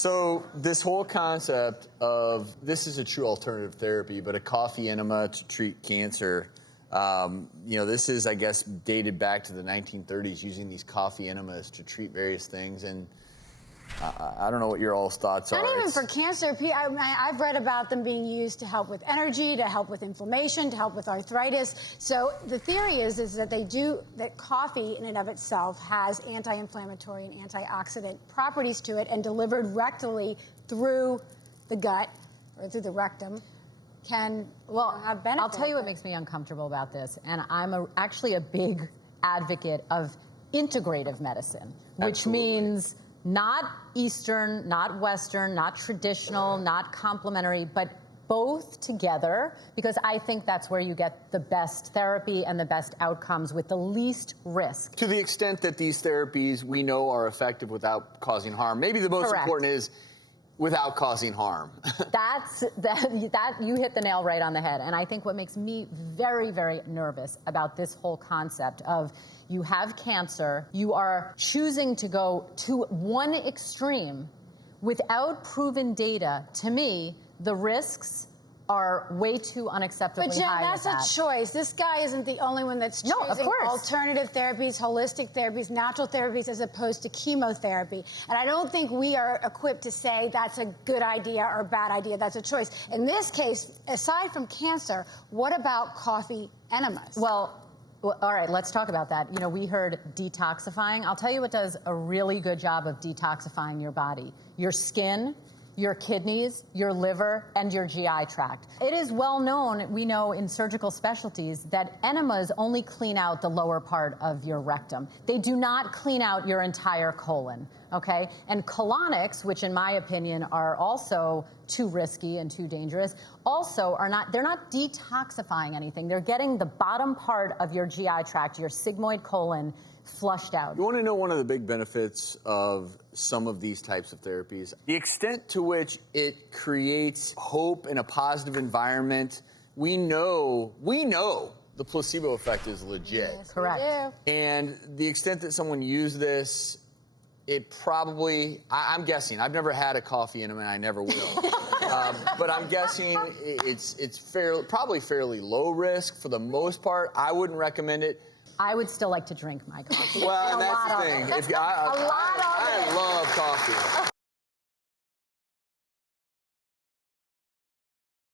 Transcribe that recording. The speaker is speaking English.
So this whole concept of this is a true alternative therapy, but a coffee enema to treat cancer, this is, I guess, dated back to the 1930s, using these coffee enemas to treat various things. And I don't know what your all's thoughts are. Not even for cancer. I've read about them being used to help with energy, to help with inflammation, to help with arthritis. So the theory is that coffee in and of itself has anti-inflammatory and antioxidant properties to it, and delivered rectally through the gut or through the rectum can have benefits. I'll tell you what makes me uncomfortable about this, and I'm actually a big advocate of integrative medicine, which means not Eastern, not Western, not traditional, not complementary, but both together, because I think that's where you get the best therapy and the best outcomes with the least risk. To the extent that these therapies we know are effective without causing harm. Maybe the most important is without causing harm. That you hit the nail right on the head. And I think what makes me very, very nervous about this whole concept of you have cancer, you are choosing to go to one extreme without proven data. To me, the risks are way too unacceptably but Jen, high. That's a choice. This guy isn't the only one that's choosing alternative therapies, holistic therapies, natural therapies, as opposed to chemotherapy. And I don't think we are equipped to say that's a good idea or a bad idea. That's a choice. In this case, aside from cancer, what about coffee enemas? Well, all right, let's talk about that. We heard detoxifying. I'll tell you what does a really good job of detoxifying your body. Your skin, your kidneys, your liver, and your GI tract. It is well known, we know in surgical specialties, that enemas only clean out the lower part of your rectum. They do not clean out your entire colon, okay? And colonics, which in my opinion are also too risky and too dangerous, also they're not detoxifying anything. They're getting the bottom part of your GI tract, your sigmoid colon, flushed out. You want to know one of the big benefits of some of these types of therapies? The extent to which it creates hope in a positive environment. We know the placebo effect is legit. Yes, correct. And the extent that someone used this, it probably, I'm guessing, I've never had a coffee enema and I never will. But I'm guessing it's probably fairly low risk for the most part. I wouldn't recommend it. I would still like to drink my coffee. Well, that's the thing. I love coffee.